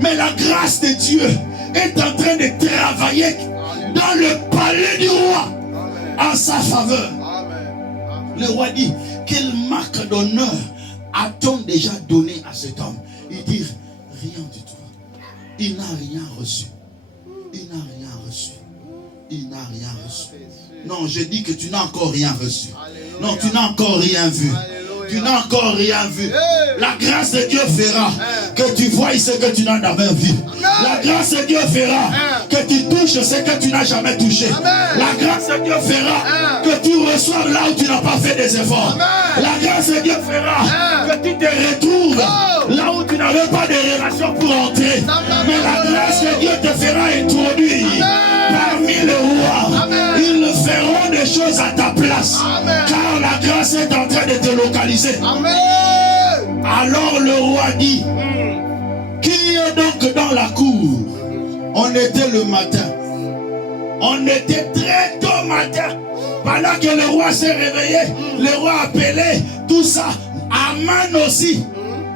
Mais la grâce de Dieu est en train de travailler dans le palais du roi en sa faveur. Le roi dit, quelle marque d'honneur a-t-on déjà donné à cet homme? Il dit, rien du tout. Il n'a rien reçu. Il n'a rien reçu. Il n'a rien reçu. Non, je dis que tu n'as encore rien reçu. Non, tu n'as encore rien vu. Tu n'as encore rien vu. La grâce de Dieu fera que tu voies ce que tu n'as jamais vu. La grâce de Dieu fera que tu touches ce que tu n'as jamais touché. La grâce de Dieu fera que tu reçoives là où tu n'as pas fait des efforts. La grâce de Dieu fera que tu te retrouves là où tu n'avais pas de relation pour entrer. Mais la grâce de Dieu te fera introduire parmi les rois. Ils feront des choses à ta place. Car la grâce est en train de te localiser. Alors le roi dit, qui est donc dans la cour? On était le matin. On était très tôt matin. Pendant que le roi s'est réveillé, le roi appelé tout ça. Aman aussi.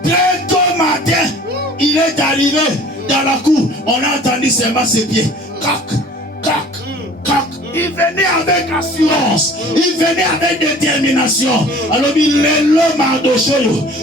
Très tôt matin, il est arrivé dans la cour. On a entendu seulement ses pieds. Cac, cac, cac. Il venait avec assurance. Il venait avec détermination. Alors il est le Mardoché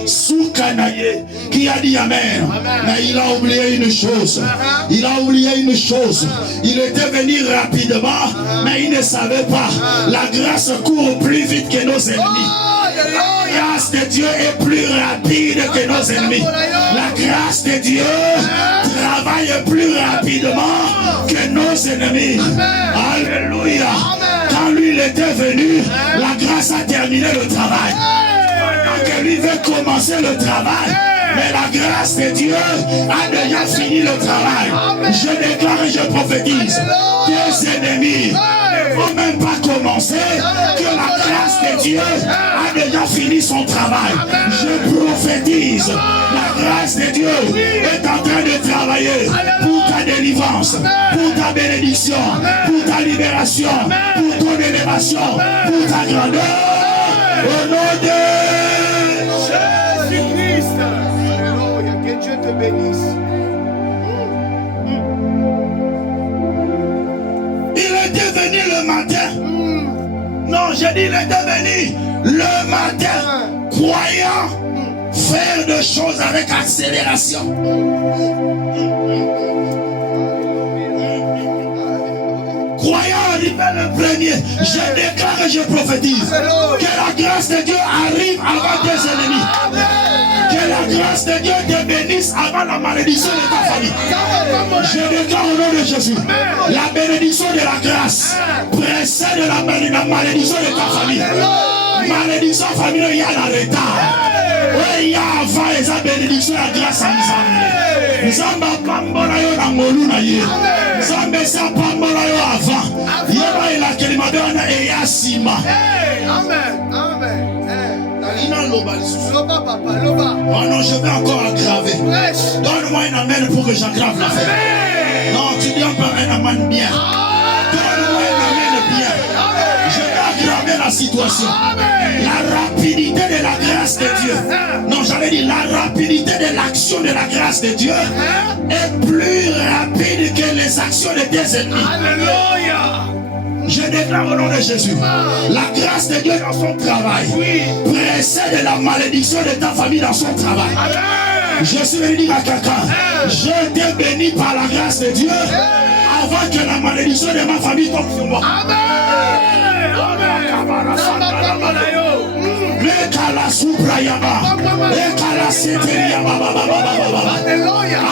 sous Canaïe qui a dit Amen. Mais il a oublié une chose. Il a oublié une chose. Il était venu rapidement, mais il ne savait pas. La grâce court plus vite que nos ennemis. La grâce de Dieu est plus rapide que nos ennemis. La grâce de Dieu travaille plus rapidement que nos ennemis. Alléluia. Quand lui il était venu, la grâce a terminé le travail. Pendant que lui veut commencer le travail, mais la grâce de Dieu a déjà fini le travail. Je déclare et je prophétise. Tes ennemis ne vont même pas commencer, que la grâce de Dieu a déjà fini son travail. Je prophétise. La grâce de Dieu est en train de travailler pour ta délivrance, pour ta bénédiction, pour ta libération, pour ton élévation, pour ta grandeur. Au nom de Jésus-Christ. Alléluia. Que Dieu te bénisse. Il était venu le matin. Non, j'ai dit il était venu le matin, croyant faire des choses avec accélération. Croyant arriver le premier, je déclare et je prophétise que la grâce de Dieu arrive avant tes ennemis. Que la grâce de Dieu te bénisse avant la malédiction de ta famille. Je déclare au nom de Jésus, la bénédiction de la grâce précède la malédiction de ta famille. Malédiction familiale, il y a dans retard. Oui, il y a avant et la bénédiction de la grâce à nous. Zamba pambola yo na moluna ye. Zamba sa pambola yo avant. Yeba ila kelimadona e yasima. Amen. Amen. Loba, papa, loba. Oh non, je vais encore aggraver. Donne-moi un amen pour que j'aggrave la fête. Non, tu dis encore un amen bien. Donne-moi un amen bien. Je vais aggraver la situation. La rapidité de la grâce de Dieu. Non, j'avais dit la rapidité de l'action de la grâce de Dieu est plus rapide que les actions de tes ennemis. Alléluia. Je déclare au nom de Jésus, la grâce de Dieu dans son travail précède la malédiction de ta famille dans son travail. Je suis venu dire à quelqu'un, je t'ai béni par la grâce de Dieu avant que la malédiction de ma famille tombe sur moi.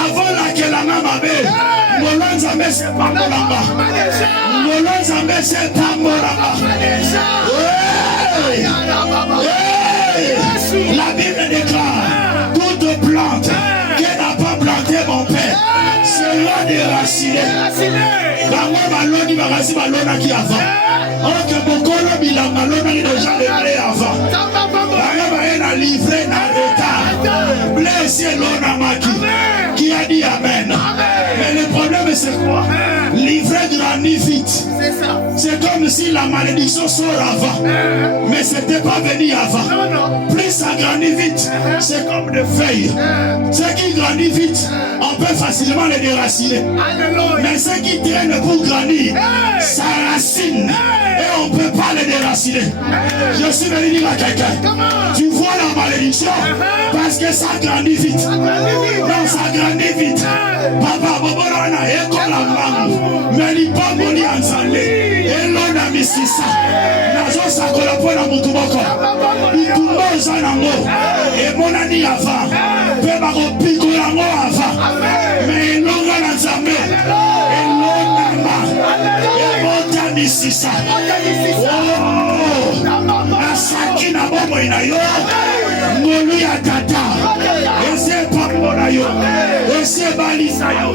Avant la que la main m'avait, Molonzambe c'est pas Molamba. Molonzambe c'est pas Molamba. La Bible déclare, toute plante qui n'a pas planté mon père sera déracinée. Bango baloni bagasi balona qui avant. Or que Bokolo bilanga lona qui déjà démarré avant. Bango baena livré na retard. Blessé lona maki. Qui a dit amen. Mais le problème c'est quoi? Livré grandit vite. C'est ça. C'est comme si la malédiction sort avant. Mais c'était pas venu avant. Plus ça grandit vite, c'est comme des feuilles. Ce qui grandit vite, on peut facilement les déraciner. Mais ce qui traîne pour grandir, ça racine. Et on ne peut pas les déraciner. Je suis venu dire à quelqu'un, tu vois la malédiction parce que ça grandit vite. Non, ça grandit vite. Papa, Boborana, école la maman. Mais il pas moni ensemble. Et l'on a mis ça. Nazo sakola po na mutuboko. Itumbo zanango. Et mon ani avant. Peba ko piko yango avant. Mais l'on a ensemble. Et l'on a ma. Et mon ani ça. Oh. Asaki na bobo inayo. Molu ya tata. Ese pambola yo. Ese balisa yo.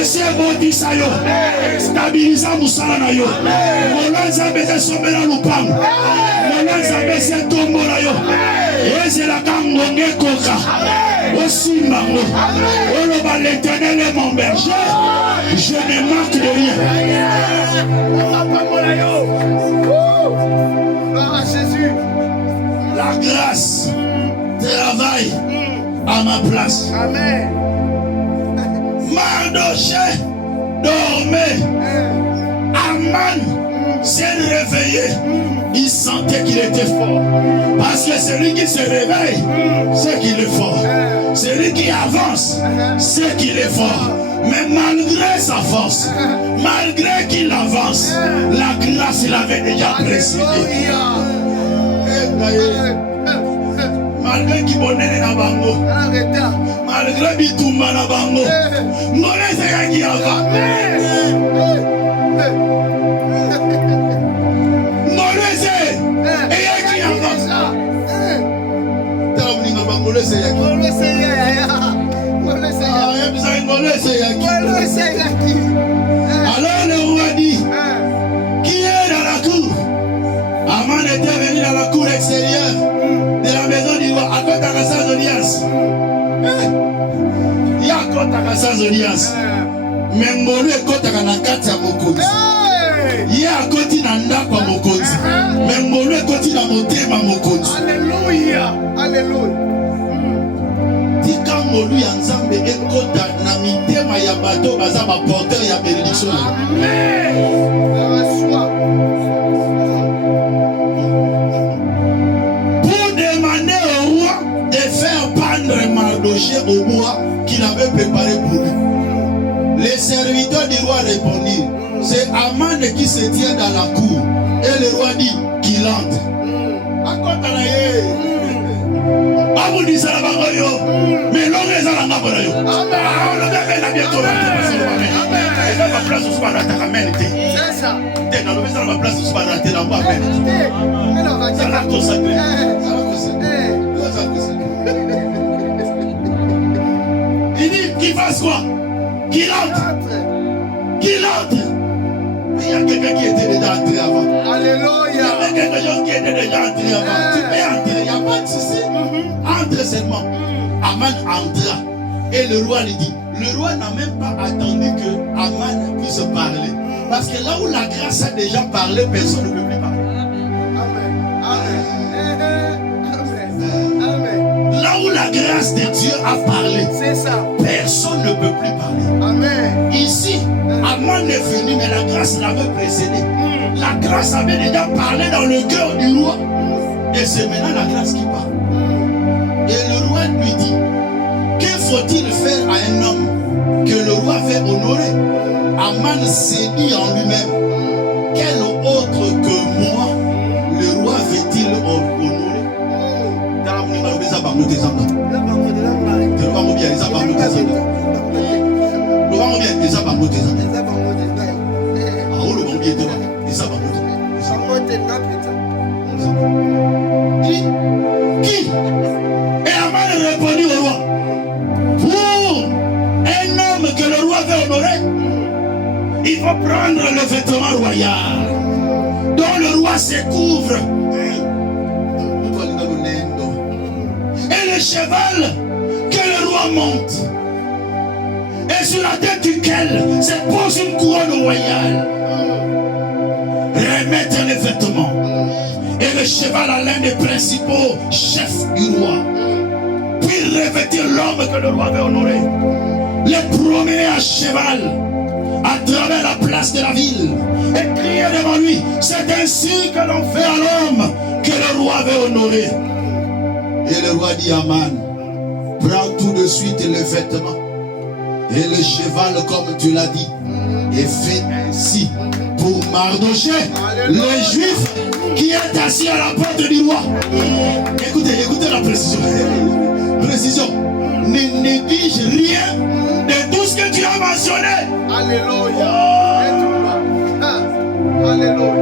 Ese bodisa yo. Stabiliza musala na yo. Molanza bese sombela lupango. Molanza bese tombola yo. Ese la kangonge koka. Osimba ngo. Oloba l'Éternel est mon berger. Je ne manque de rien. Gloire à Jésus. La grâce travaille à ma place. Amen. Mardoché dormait. Aman s'est réveillé. Il sentait qu'il était fort. Parce que celui qui se réveille, c'est qu'il est fort. Celui qui avance, c'est qu'il est fort. Mais malgré sa force, malgré qu'il avance, la grâce il avait déjà précédé. malgré kibonene na bango, malgré bitumba na bango, ngole ezalaki ava. Ngole ezalaki ava. Tala muninga bangole ezalaki. Alors le roi dit, qui est dans la cour? Aman était venu dans la cour extérieure de la maison du roi, à côté de la sans audience. Il y a à côté de la sans audience. Mais Molu est côté de la carte à Mokozi. Il y a à côté de la ndako à Mokozi. Mais Molu est côté de la montée à Mokozi. Alléluia. Alléluia. Tika Molu ya Nzambe ekota na mitema ya bato baza ba porteur ya bénédiction. Amen. Pour demander au roi de faire pendre Mardochée au bois qu'il avait préparé pour lui. Les serviteurs du roi répondirent, c'est Aman qui se tient dans la cour. Et le roi dit qu'il entre. Mais l'homme est à la naborayo. C'est ça. Il dit qu'il fasse quoi? Qu'il entre. Qu'il entre. Mais il y a quelqu'un qui était déjà entré avant. Alléluia. Il y avait quelque chose qui était déjà entré avant. Tu peux entrer, il n'y a pas de souci. Entre seulement. Aman entra. Et le roi lui dit. Le roi n'a même pas attendu que Aman puisse parler. Parce que là où la grâce a déjà parlé, personne ne peut plus parler. Amen. Amen. Amen. Là où la grâce de Dieu a parlé, C'est ça. personne ne peut plus parler. Amen. Ici, Aman est venu, mais la grâce l'avait précédé. La grâce avait déjà parlé dans le cœur du roi. Et c'est maintenant la grâce qui parle. Et le roi lui dit, que faut-il faire à un homme que le roi veut honorer? Aman s'est dit en lui-même, quel autre que moi le roi veut-il honorer? Dans la mouvement, il y a des abandons des hommes. Qui? Et Aman répondit au roi, pour un homme que le roi veut honorer, il faut prendre le vêtement royal dont le roi se couvre et le cheval que le roi monte et sur la tête duquel se pose une couronne royale. Remettre les vêtements et le cheval à l'un des principaux chefs du roi, puis revêtir l'homme que le roi veut honorer, les promener à cheval à travers la place de la ville et crier devant lui, c'est ainsi que l'on fait à l'homme que le roi veut honorer. Et le roi dit à Aman, prends tout de suite les vêtements et le cheval comme tu l'as dit, et fais ainsi pour Mardochée, le juif qui est assis à la porte du roi. Écoutez la précision. Précision. Ne néglige rien de tout ce que tu as mentionné. Alléluia. Alléluia.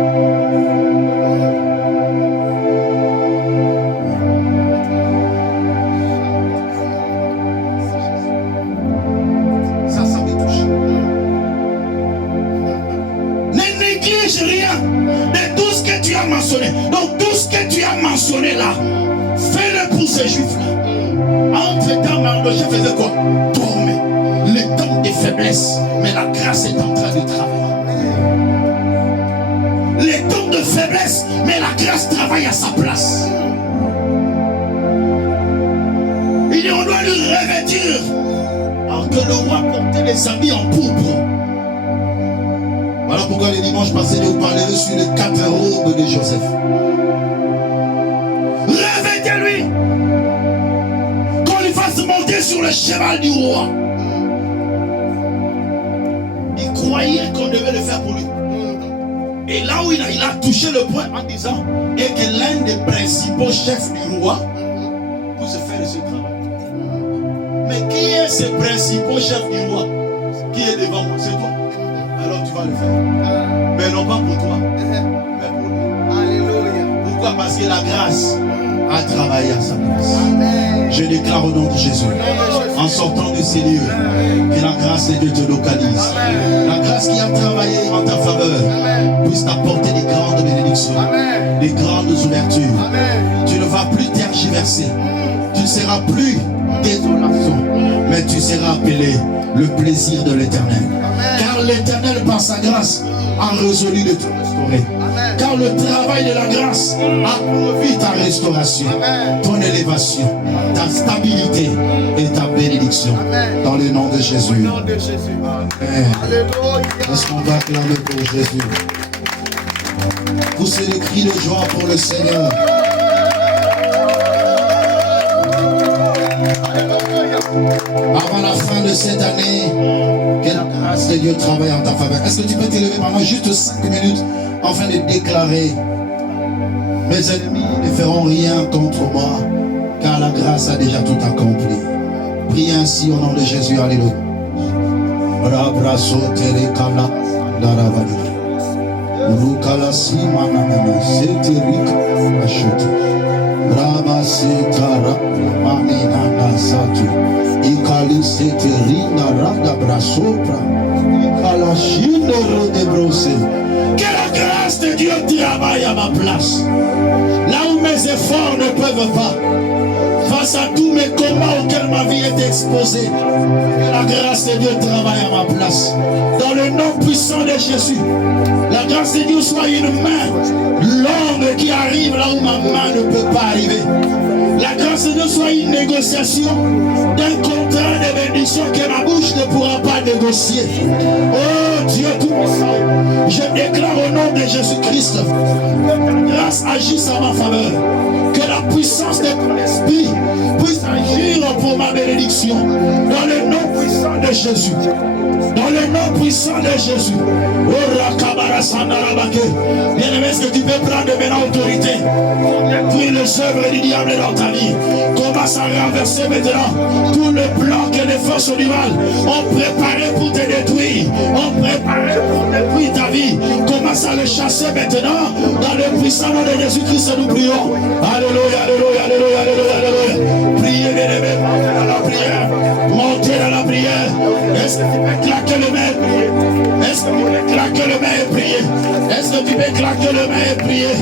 Ça me touche. Ne néglige rien de tout ce que tu as mentionné. Donc tout ce que tu as mentionné là, fais-le pour ces juifs-là. Entre-temps, Mardochée faisait quoi? Dormait. Le temps de faiblesse. Mais la grâce est en train de travailler. Le temps de faiblesse, mais la grâce travaille à sa place. Il dit, on doit lui revêtir. Alors que le roi portait des habits en pourpre. Voilà pourquoi le dimanche passé, je vous parlerai sur les 4 robes de Joseph. Revêtez-lui. Qu'on lui fasse monter sur le cheval du roi. Il croyait qu'on devait le faire pour lui. Et là où il a touché le point en disant, et que l'un des principaux chefs du roi pour se faire ce travail. Mais qui est ce principal chef du roi qui est devant moi? C'est toi. Alors tu vas le faire. Mais non pas pour toi, mais pour lui. Alléluia. Pourquoi? Parce que la grâce a travaillé à sa place. Amen. Je déclare au nom de Jésus, en sortant de ces lieux, que la grâce de Dieu te localise. La grâce qui a travaillé en ta faveur puisse t'apporter des grandes bénédictions, des grandes ouvertures. Tu ne vas plus tergiverser. Tu ne seras plus désolation, mais tu seras appelé le plaisir de l'Éternel. Car l'Éternel, par sa grâce, a résolu de te restaurer. Car le travail de la grâce a promis ta restauration, ton élévation, ta stabilité et ta bénédiction. Dans le nom de Jésus. Au nom de Jésus. Amen. Alléluia. Est-ce qu'on va acclamer pour Jésus? Poussez des cris de joie pour le Seigneur. Avant la fin de cette année, que la grâce de Dieu travaille en ta faveur. Est-ce que tu peux t'élever pendant juste 5 minutes afin de déclarer: mes ennemis ne feront rien contre moi, car la grâce a déjà tout accompli. Prie ainsi au nom de Jésus. Alléluia. Que la grâce de Dieu travaille à ma place. Là où mes efforts ne peuvent pas, face à tous mes combats auxquels ma vie est exposée, que la grâce de Dieu travaille à ma place. Dans le nom puissant de Jésus, la grâce de Dieu soit une main longue qui arrive là où ma main ne peut pas arriver. La grâce de Dieu soit une négociation d'un contrat de bénédiction que ma bouche ne pourra pas négocier. Oh Dieu tout-puissant, je déclare au nom de Jésus-Christ que ta grâce agisse en ma faveur. Que la puissance de ton esprit puisse agir pour ma bénédiction. Dans le nom puissant de Jésus. Dans le nom puissant de Jésus. Bien-aimé, est-ce que tu peux prendre maintenant autorité pour détruire les œuvres du diable dans ta vie? Commence à renverser maintenant tout le plan que les forces du mal ont préparé pour te détruire, ont préparé pour détruire ta vie. Commence à le chasser maintenant dans le puissant nom de Jésus-Christ. Nous prions. Alléluia, alléluia, alléluia, alléluia, alléluia. Priez, bien-aimé, montez dans la prière. Montez dans la prière. Est-ce que tu peux claquer le main et prier? Est-ce que tu peux claquer le main et prier? Est-ce que tu peux claquer le main et prier?